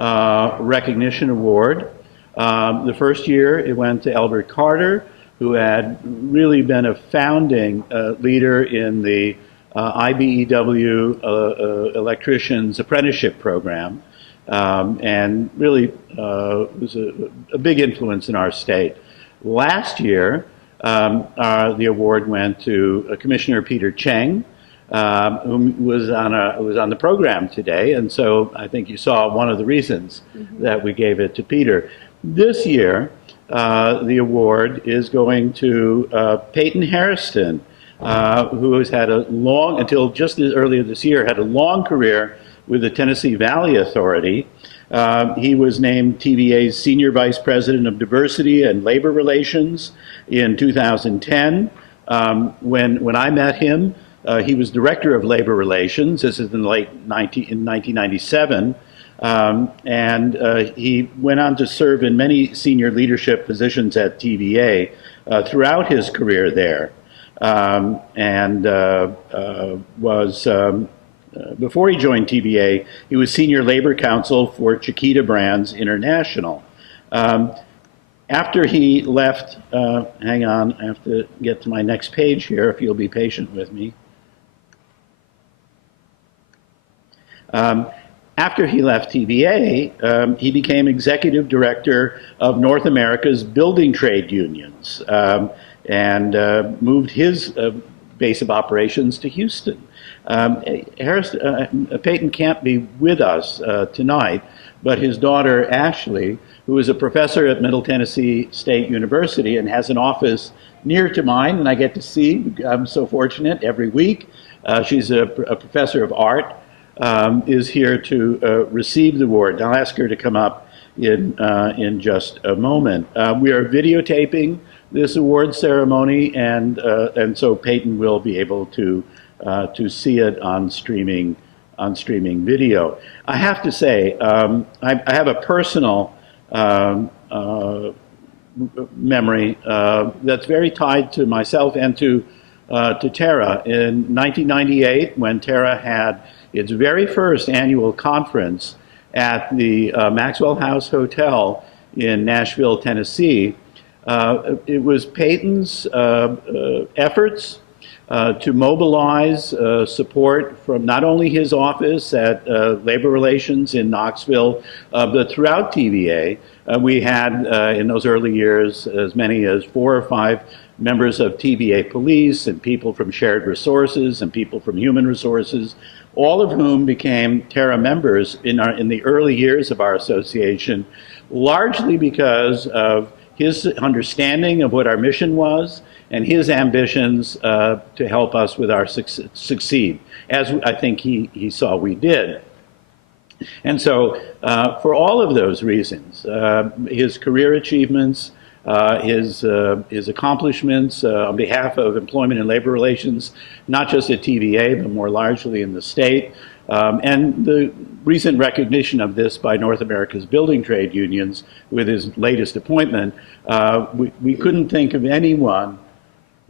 recognition award. The first year it went to Elbert Carter, who had really been a founding leader in the IBEW electricians apprenticeship program, and really was a big influence in our state. Last year, the award went to Commissioner Peter Cheng, who was on the program today, and so I think you saw one of the reasons that we gave it to Peter. This year, the award is going to Peyton Hairston, who has had a long, until just earlier this year, had a long career with the Tennessee Valley Authority. He was named TVA's Senior Vice President of Diversity and Labor Relations in 2010. When I met him, he was Director of Labor Relations. This is in 1997. And he went on to serve in many senior leadership positions at TVA throughout his career there, before he joined TVA, he was Senior Labor Counsel for Chiquita Brands International. After he left, hang on, I have to get to my next page here, if you'll be patient with me. After he left TVA, he became Executive Director of North America's Building Trade Unions, and moved his base of operations to Houston. Peyton can't be with us tonight, but his daughter Ashley, who is a professor at Middle Tennessee State University and has an office near to mine, and I get to see, I'm so fortunate, every week. She's a professor of art, is here to receive the award. I'll ask her to come up in just a moment. We are videotaping this award ceremony, and so Peyton will be able to see it on streaming video. I have to say, I have a personal memory that's very tied to myself and to TERRA. In 1998, when TERRA had its very first annual conference at the Maxwell House Hotel in Nashville, Tennessee, it was Peyton's efforts to mobilize support from not only his office at Labor Relations in Knoxville, but throughout TVA. We had, in those early years, as many as 4 or 5 members of TVA police and people from Shared Resources and people from Human Resources, all of whom became TERRA members in the early years of our association, largely because of his understanding of what our mission was and his ambitions to help us with our succeed, as I think he saw we did. And so for all of those reasons, his career achievements, his accomplishments on behalf of employment and labor relations, not just at TVA, but more largely in the state, and the recent recognition of this by North America's building trade unions with his latest appointment, we couldn't think of anyone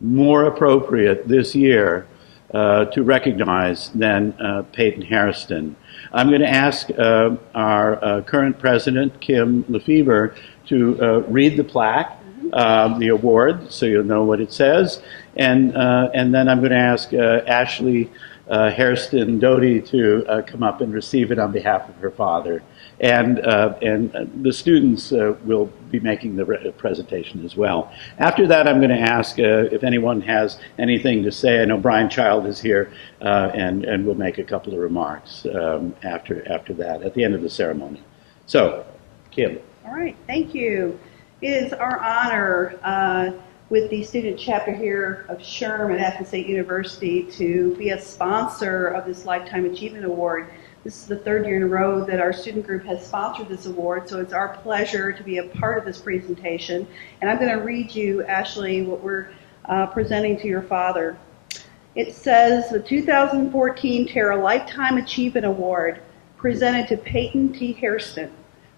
more appropriate this year to recognize than Peyton Hairston. I'm going to ask our current president, Kim Lefevre, to read the plaque, the award, so you'll know what it says, and then I'm going to ask Ashley Hairston Doty to come up and receive it on behalf of her father. And the students will be making the presentation as well. After that, I'm going to ask if anyone has anything to say. I know Brian Child is here, and we'll make a couple of remarks after that, at the end of the ceremony. So, Kim. All right, thank you. It is our honor with the student chapter here of SHRM at Athens State University to be a sponsor of this Lifetime Achievement Award. This is the 3rd year in a row that our student group has sponsored this award, so it's our pleasure to be a part of this presentation. And I'm going to read you, Ashley, what we're presenting to your father. It says, the 2014 TERRA Lifetime Achievement Award presented to Peyton T. Hairston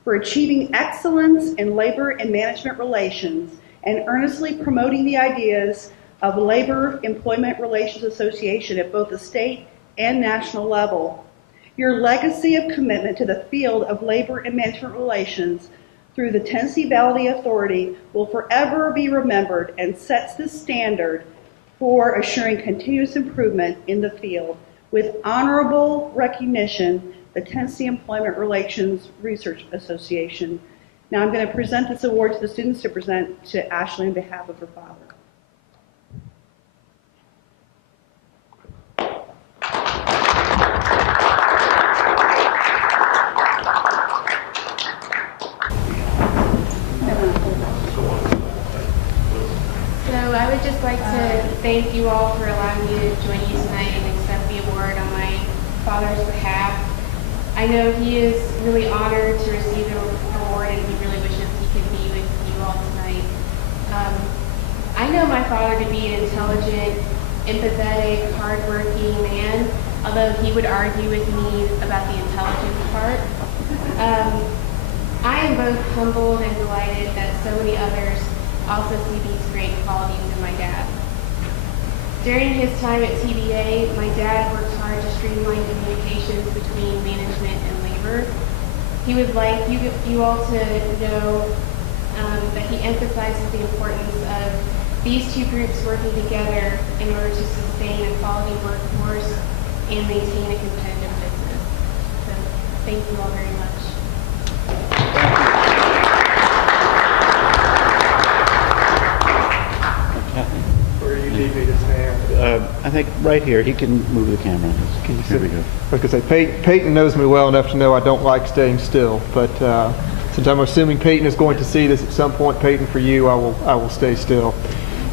for achieving excellence in labor and management relations and earnestly promoting the ideas of Labor Employment Relations Association at both the state and national level. Your legacy of commitment to the field of labor and management relations through the Tennessee Valley Authority will forever be remembered and sets the standard for assuring continuous improvement in the field. With honorable recognition, the Tennessee Employment Relations Research Association. Now I'm going to present this award to the students to present to Ashley on behalf of her father. So I would just like to thank you all for allowing me to join you tonight and accept the award on my father's behalf. I know he is really honored to receive the award, and he really wishes he could be with you all tonight. I know my father to be an intelligent, empathetic, hardworking man, although he would argue with me about the intelligence part. I am both humbled and delighted that so many others also see these great qualities in my dad. During his time at TVA, my dad worked hard to streamline communications between management and labor. He would like you all to know that he emphasizes the importance of these two groups working together in order to sustain a quality workforce and maintain a competitive business. So thank you all very much. Where do you need me to stand? I think right here, he can move the camera. Here we go. I was going to say, Peyton knows me well enough to know I don't like staying still, but since I'm assuming Peyton is going to see this at some point, Peyton, for you, I will stay still.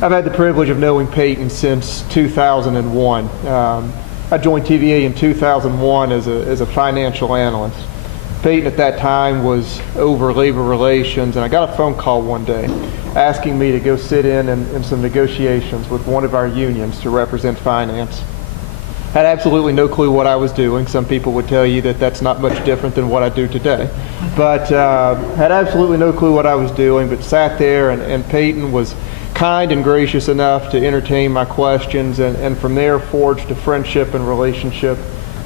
I've had the privilege of knowing Peyton since 2001. I joined TVA in 2001 as a financial analyst. Peyton at that time was over labor relations, and I got a phone call one day asking me to go sit in some negotiations with one of our unions to represent finance. Had absolutely no clue what I was doing. Some people would tell you that that's not much different than what I do today. But had absolutely no clue what I was doing, but sat there, and Peyton was kind and gracious enough to entertain my questions, and from there forged a friendship and relationship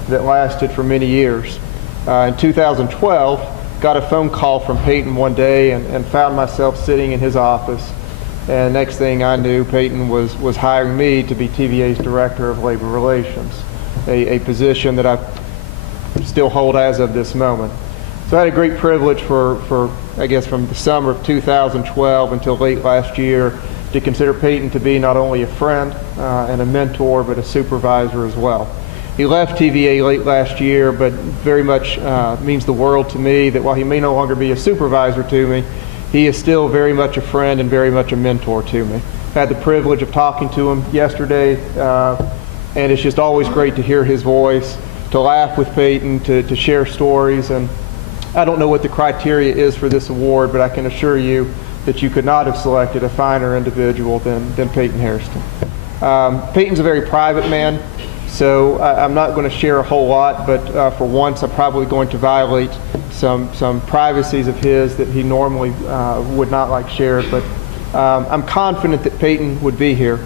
that lasted for many years. In 2012, got a phone call from Peyton one day and found myself sitting in his office. And next thing I knew, Peyton was hiring me to be TVA's Director of Labor Relations, a position that I still hold as of this moment. So I had a great privilege for I guess, from the summer of 2012 until late last year to consider Peyton to be not only a friend and a mentor, but a supervisor as well. He left TVA late last year, but very much means the world to me that while he may no longer be a supervisor to me, he is still very much a friend and very much a mentor to me. I had the privilege of talking to him yesterday, and it's just always great to hear his voice, to laugh with Peyton, to share stories. And I don't know what the criteria is for this award, but I can assure you that you could not have selected a finer individual than Peyton Hairston. Peyton's a very private man. So I'm not going to share a whole lot, but for once I'm probably going to violate some privacies of his that he normally would not like shared. But I'm confident that Peyton would be here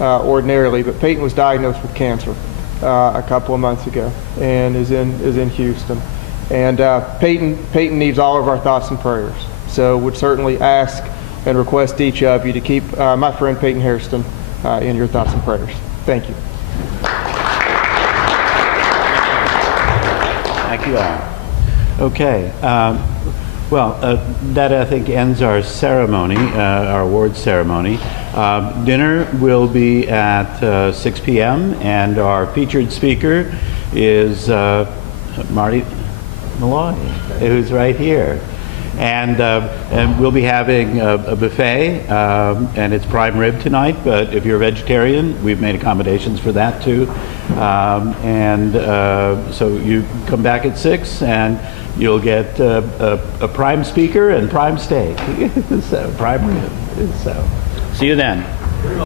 ordinarily, but Peyton was diagnosed with cancer a couple of months ago and is in Houston. And Peyton needs all of our thoughts and prayers. So would certainly ask and request each of you to keep my friend Peyton Hairston in your thoughts and prayers. Thank you. Thank you all. Okay. That I think ends our ceremony, our awards ceremony. Dinner will be at 6 p.m. and our featured speaker is Marty Malloy, who's right here. And we'll be having a buffet, and it's prime rib tonight, but if you're a vegetarian, we've made accommodations for that too. So you come back at 6 and you'll get a prime speaker and prime steak. So prime rib. So see you then.